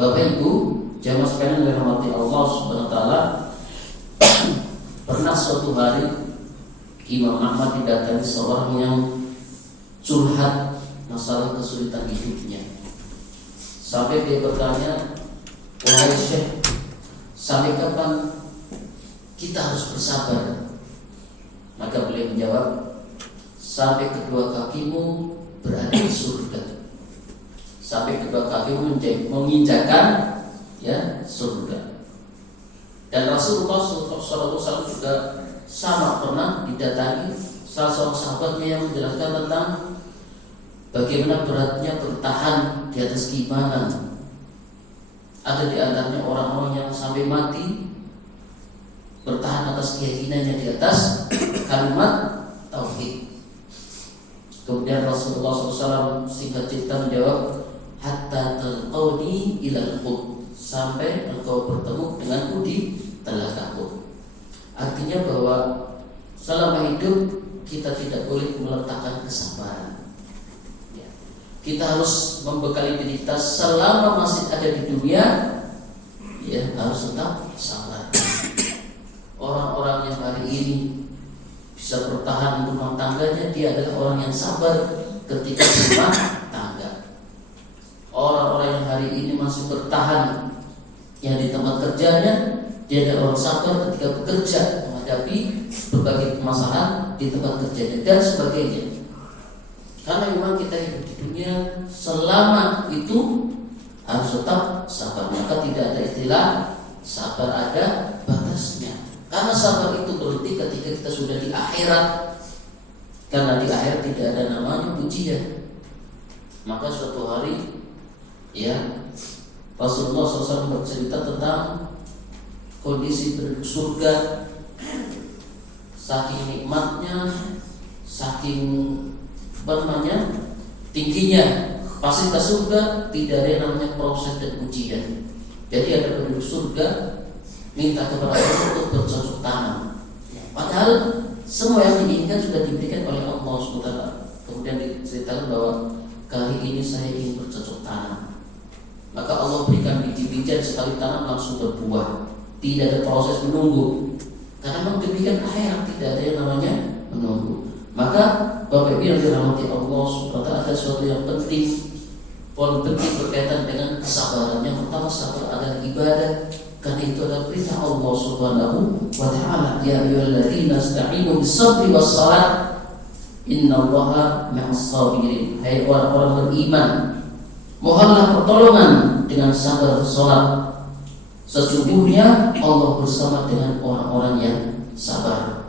Bapak Ibu, jamaah sekalian yang dirahmati Allah Subhanahu wa taala, pernah suatu hari Imam Ahmad didatangi seorang yang curhat masalah kesulitan hidupnya. Sampai dia bertanya, "Wahai Syekh, sampai kapan kita harus bersabar?" Maka beliau menjawab, "Sampai kedua kakimu berada di surga." Sampai kedua kakimu menginjakan surga. Dan Rasulullah SAW juga sama pernah didatangi salah seorang sahabatnya yang menjelaskan tentang bagaimana beratnya bertahan di atas keimanan. Ada di antaranya orang-orang yang sampai mati bertahan atas keyakinannya di atas kalimat tauhid. Kemudian Rasulullah SAW singkat cerita menjawab, "Hatta talqauni ilal qud," sampai engkau bertemu denganku di telaga Qud. Artinya bahwa selama hidup kita tidak boleh meletakkan kesabaran. Kita harus membekali diri kita selama masih ada di dunia, harus tetap sabar. Orang-orang yang hari ini bisa bertahan untuk rumah tangganya, dia adalah orang yang sabar ketika rumah tangga. Orang-orang yang hari ini masih bertahan yang di tempat kerjanya, dia adalah orang sabar ketika bekerja menghadapi berbagai permasalahan di tempat kerjanya dan sebagainya. Karena memang kita hidup di dunia selama itu harus tetap sabar. Maka tidak ada istilah sabar ada batasnya. Karena sabar itu berhenti ketika kita sudah di akhirat. Karena di akhirat tidak ada namanya ujian. Maka suatu hari Rasulullah SAW bercerita tentang kondisi penduduk surga. Saking nikmatnya, saking tingginya fasilitas surga, tidak ada yang namanya proses dan ujian. Jadi ada penduduk surga minta kepada Allah untuk bercocok tanam, padahal semua yang diinginkan sudah diberikan oleh Allah SWT. Kemudian diceritakan bahwa kali ini saya ingin bercocok tanam. Maka Allah berikan biji-bijian, sekali tanam langsung berbuah, tidak ada proses menunggu. Karena memang demikian akhirat, tidak ada yang namanya menunggu. Maka Bapak Ibu yang dirahmati Allah SWT, ada sesuatu yang penting, poin penting berkaitan dengan kesabaran. Yang pertama, sabar adalah ibadah, karena itu adalah perintah Allah Subhanahu wa taala, "Ya ayyuhalladzina ista'inu bis-sabri was-salat, innallaha ma'as-sabirin." Hai orang-orang beriman, mohonlah pertolongan dengan sabar bersolat. Sesungguhnya Allah bersama dengan orang-orang yang sabar.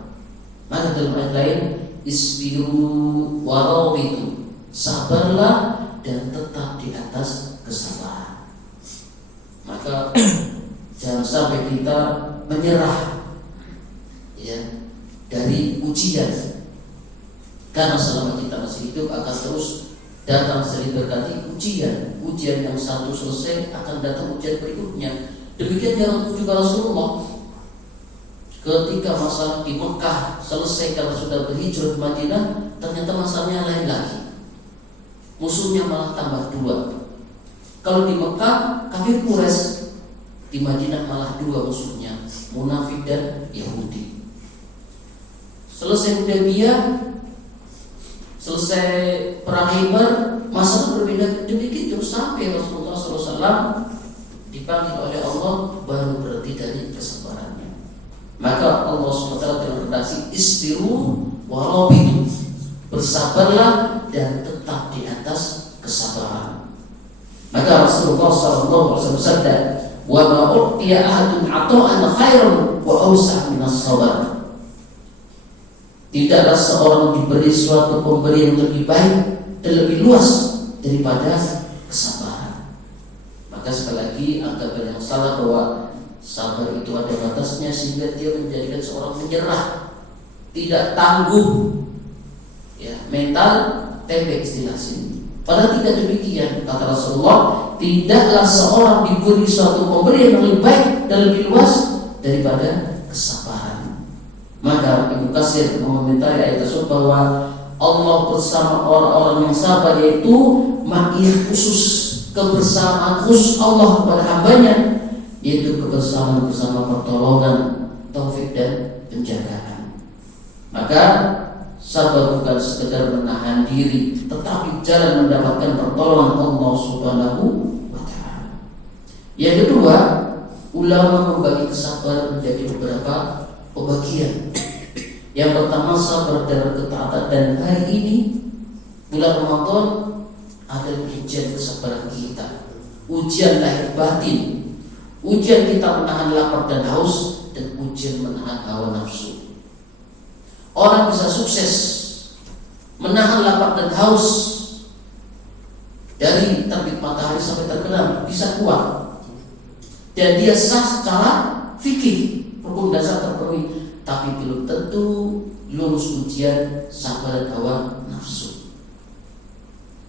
Maka dalam ayat lain, "Isbiru warabitu," sabarlah dan tetap di atas kesabaran. Maka jangan sampai kita menyerah dari ujian. Karena selama kita masih hidup akan terus datang sering berganti ujian. Ujian yang satu selesai akan datang ujian berikutnya. Demikian juga Rasulullah ketika masalah di Mekah selesai karena sudah berhijrah ke Madinah, ternyata masalahnya lain lagi. Musuhnya malah tambah dua. Kalau di Mekah kafir Quraisy, di Madinah malah dua musuhnya, munafik dan Yahudi. Selesai Hudaybiyah, selesai perang Khaybar, masalah berbeda. Demikian terus sampai Rasulullah SAW dipanggil oleh Allah baru berhenti dari kesabarannya. Maka Allah SWT interpretasi, "Isbiru warabitu," bersabarlah dan tetap di atas kesabaran. Maka Rasulullah SAW bersabda, "Wa ma u'tiya ahadun 'ata'an khairan wa awsa' min as-sabar." Tidaklah seorang diberi suatu pemberian yang lebih baik dan lebih luas daripada kesabaran. Maka sekali lagi anggapan yang salah bahwa sabar itu ada batasnya sehingga dia menjadikan seorang menyerah, tidak tangguh, mental tempe istilah sini. Padahal tidak demikian. Kata Rasulullah, tidaklah seorang diberi suatu pemberian yang lebih baik dan lebih luas daripada kesabaran. Maka Ibnu Katsir mengomentari ayat tersebut bahwa Allah bersama orang-orang yang sabar, yaitu ma'iyah khusus. kebersamaan khusus Allah kepada hambanya, yaitu kebersamaan bersama pertolongan, taufik dan penjagaan. Maka sabar bukan sekedar menahan diri, tetapi jalan mendapatkan pertolongan Allah Subhanahu wa ta'ala. Yang kedua, ulama membagi kesabaran menjadi beberapa pembagian. Yang pertama, sabar dalam ketaatan, dan hari ini bulan Ramadan adalah ujian kesabaran kita, ujian lahir batin, ujian kita menahan lapar dan haus, dan ujian menahan hawa nafsu. Orang bisa sukses menahan lapar dan haus dari terbit matahari sampai terbenam, bisa kuat, dan dia sah secara fikih, rukun dasar terpenuhi, tapi belum tentu lulus ujian sabar dan hawa nafsu.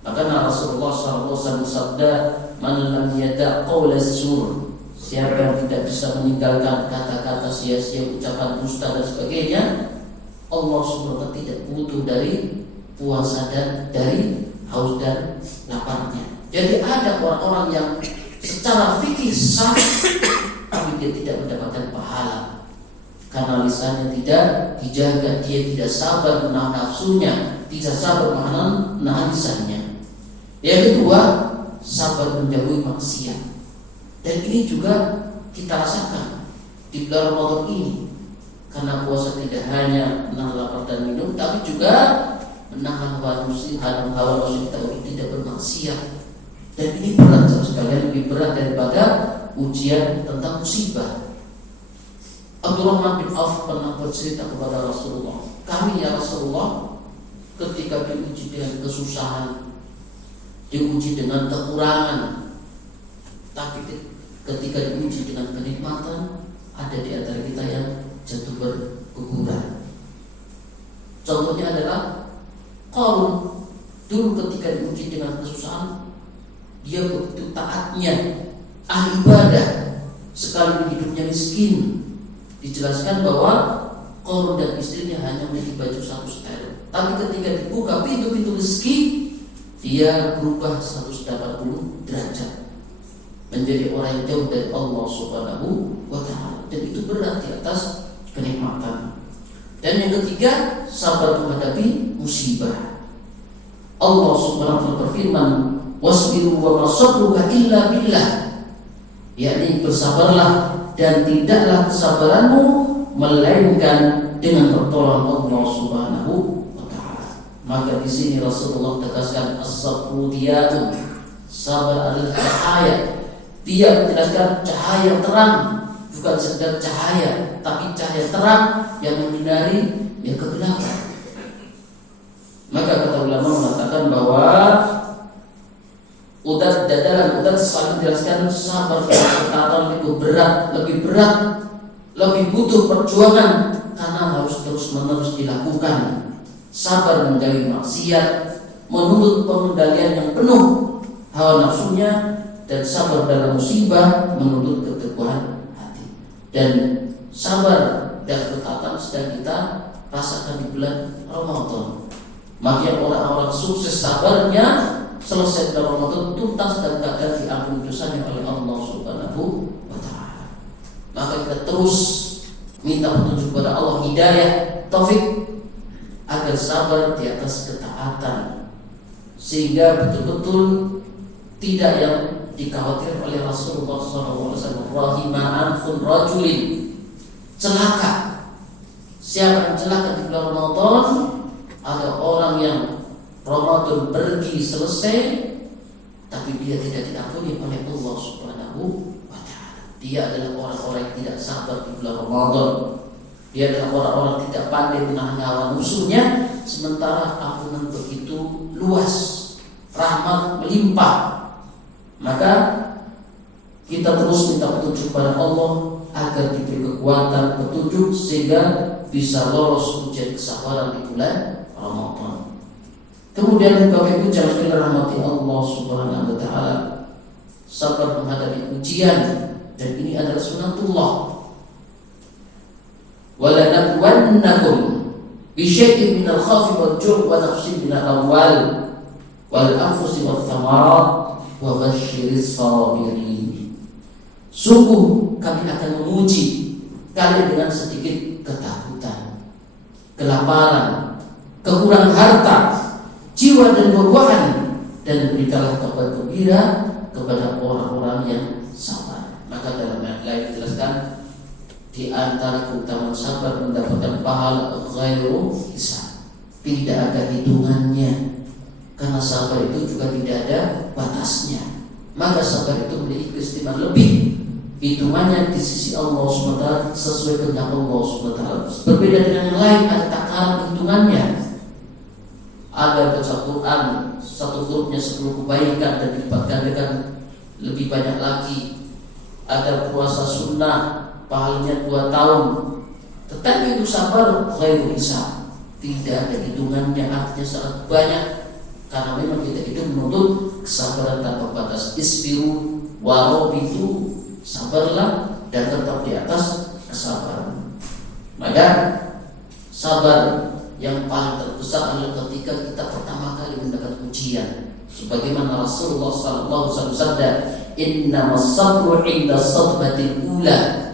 Maka Rasulullah SAW bersabda, "Man lam yada' qawla zur," siapa yang tidak bisa meninggalkan kata-kata sia-sia, ucapan dusta dan sebagainya, Allah SWT tidak butuh dari puasa dan dari haus dan laparnya. Jadi ada orang-orang yang secara fikih sah, tapi dia tidak mendapatkan pahala karena lisannya tidak dijaga, dia tidak sabar menahan nafsunya, tidak sabar menahan lisannya. Yang kedua, sabar menjauhi maksiat. Dan ini juga kita rasakan di bulan Ramadan ini, karena puasa tidak hanya menahan lapar dan minum, tapi juga menahan hawa nafsu kita untuk tidak bermaksiat. Dan ini berat sekali, lebih berat daripada ujian tentang musibah. Abdurrahman bin Auf pernah bercerita kepada Rasulullah, "Kami ya Rasulullah, ketika diuji dengan kesusahan, diuji dengan kekurangan, tapi ketika diuji dengan kenikmatan, ada di antara kita yang jatuh berguguran." Contohnya adalah Qarun. Dulu ketika diuji dengan kesusahan, dia begitu taatnya, ahli ibadah, sekalipun hidupnya miskin. Dijelaskan bahwa Qarun dan istrinya hanya memiliki baju satu setel, tapi ketika dibuka pintu-pintu rezeki, dia berubah 180 derajat, menjadi orang yang jauh dari Allah Subhanahu wa ta'ala. Dan itu berat di atas kenikmatan. Dan yang ketiga, sabar menghadapi musibah. Allah Subhanahu wa ta'ala berfirman, "Wasbiru wa ma sabruka illa billah," yakni bersabarlah dan tidaklah kesabaranmu melainkan dengan pertolongan Allah Subhanahu wa ta'ala. Maka di sini Rasulullah tegaskan, as-sabru diya'un, sabar adalah cahaya. Dia menjelaskan cahaya terang, bukan sekedar cahaya, tapi cahaya terang yang menyinari yang kegelapan. Maka kata ulama mengatakan bahwa dalam udat selalu menjelaskan sabar dan ketaatan lebih berat, lebih butuh perjuangan, karena harus terus-menerus dilakukan. Sabar menjauhi maksiat, menuntut pengendalian yang penuh hawa nafsunya, dan sabar dalam musibah menuntut keteguhan hati. Dan sabar dan ketaatan sedang kita rasakan di bulan Ramadan. Maka orang-orang sukses sabarnya selesai dalam Ramadan tuntas dan akan diampuni dosanya oleh Allah Subhanahu wa ta'ala. Maka kita terus minta petunjuk kepada Allah, hidayah, taufik, agar sabar di atas ketaatan, sehingga betul-betul tidak yang dikhawatirkan oleh Rasulullah SAW, rahimah anfun rajulin, celaka. Siapa yang celaka di bulan Ramadan? Ada orang yang Ramadan pergi selesai, tapi dia tidak diampuni oleh Allah Subhanahu wa ta'ala. Dia adalah orang-orang yang tidak sabar di bulan Ramadan. Dia adalah orang-orang yang tidak pandai menahan hawa nafsunya, sementara ampunan begitu luas, rahmat melimpah. Maka kita terus minta petunjuk kepada Allah agar diberi kekuatan petunjuk sehingga bisa lolos ujian kesabaran di bulan Ramadan. Kemudian Bapak Ibu jangan dirahmati Allah Subhanahu wa ta'ala, sabar menghadapi ujian, dan ini adalah sunatullah. Wala nabluwannakum bi syai'in minal khawfi wal ju'i wa naqsin minal amwal wal anfusi wath thamarat wa basyiris sabirin. Sungguh kami akan menguji kalian dengan sedikit ketakutan, kelaparan, kekurangan harta, jiwa dan buah-buahan, dan berikanlah kabar gembira kepada orang-orang yang sabar. Maka dalam ayat lain dijelaskan di antara keutamaan sabar mendapatkan pahala ghairu hisab, tidak ada hitungannya, karena sabar itu juga tidak ada batasnya. Maka sabar itu memiliki keistimewaan lebih, hitungannya di sisi Allah SWT sesuai kehendak Allah SWT. Berbeda dengan yang lain, ada takaran hitungannya. Ada baca Quran satu hurufnya 10 kebaikan dan dilipat gandakan lebih banyak lagi. Ada puasa sunnah pahalanya 2 tahun. Tetapi itu sabar ghairu hisab, tidak ada hitungannya, artinya sangat banyak. Karena memang kita hidup menuntut kesabaran tanpa batas. Isbiru warobitu, sabarlah dan tetap di atas kesabaran. Maka sabar yang paling terbesar adalah ketika kita pertama kali mendapat ujian. Sebagaimana Rasulullah SAW bersabda, innamas sabru inda sadmatil ula.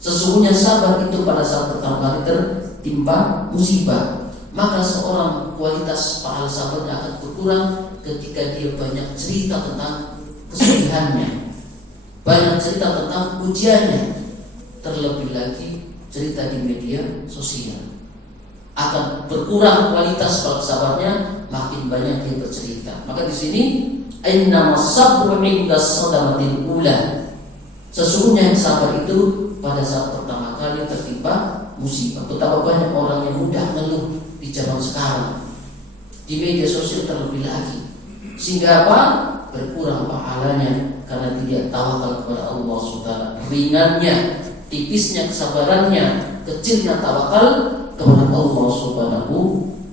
Sesungguhnya sabar itu pada saat pertama kali tertimpa musibah. Maka seorang kualitas pahala sabarnya akan berkurang ketika dia banyak cerita tentang kesedihannya, banyak cerita tentang ujiannya, terlebih lagi cerita di media sosial. Akan berkurang kualitas pahala sabarnya, makin banyak dia bercerita. Maka di sini innamas sabru inda sadamatil ula. Sesungguhnya yang sabar itu pada saat pertama kali tertimpa musibah. Betapa banyak orang yang mudah ngeluh di zaman sekarang, di media sosial terlebih lagi, sehingga apa? Berkurang pahalanya karena tidak tawakal kepada Allah SWT. Ringannya, tipisnya kesabarannya, kecilnya tawakal kepada Allah Subhanahu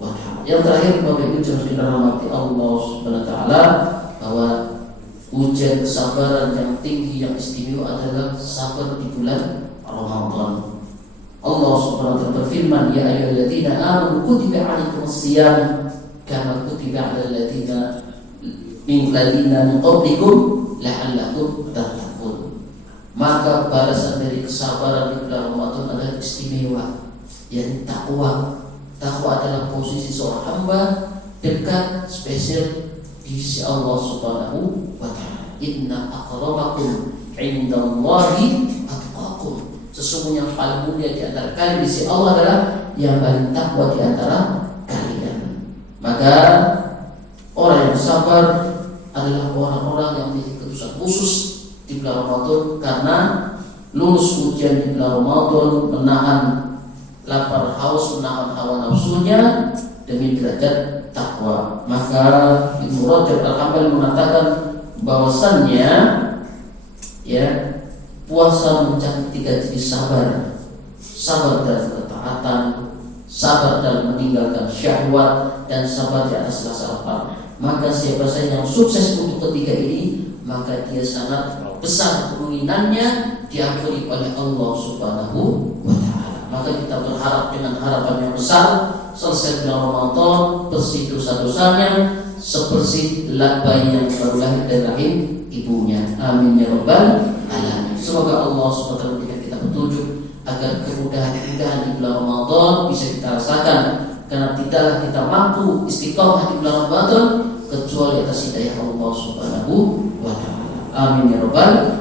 wa ta'ala. Yang terakhir, Bapak Ibu harus dirahmati Allah Subhanahu wa ta'ala, bahwa ujian kesabaran yang tinggi, yang istimewa adalah sabar di bulan Ramadan. Allah Subhanahu wa ta'ala berfirman, ya ayyuhalladzina amanu kutiba 'alaikumus shiyam kama kutiba 'alal ladzina min qablikum la'allakum tattaqun. Maka balasan dari kesabaran di bulan Ramadan adalah istimewa, yakni takwa. Takwa adalah posisi seorang hamba dekat spesial di sisi Allah Subhanahu wa ta'ala. Inna akramakum 'indallahi atqakum. Sesungguhnya yang paling mulia di antara kalian di sisi Allah adalah yang paling takwa di antara kalian. Maka orang yang sabar adalah orang-orang yang memiliki kedudukan khusus di bulan Ramadan, karena lulus ujian di bulan Ramadan, menahan lapar haus, menahan hawa nafsunya demi derajat takwa. Maka Ibnu Rajab Al-Hambali mengatakan bahwasannya ya, puasa mencakup 3 jenis sabar. Sabar dalam ketaatan, sabar dalam meninggalkan syahwat, dan sabar di atas rasa lapar. Maka siapa saja yang sukses untuk ketiga ini, maka dia sangat besar kemungkinannya diampuni oleh Allah Subhanahu wa ta'ala. Maka kita berharap dengan harapan yang besar, selesai bulan Ramadan, bersih dosa-dosanya sebersih bayi yang baru lahir dari rahim ibunya. Amin ya rabbal alamin. Semoga Allah SWT memberikan kita petunjuk agar kemudahan-kemudahan di bulan Ramadan bisa kita rasakan, karena tidaklah kita mampu istiqomah di bulan Ramadan kecuali atas hidayah Allah Subhanahu wa ta'ala. Amin ya rabbal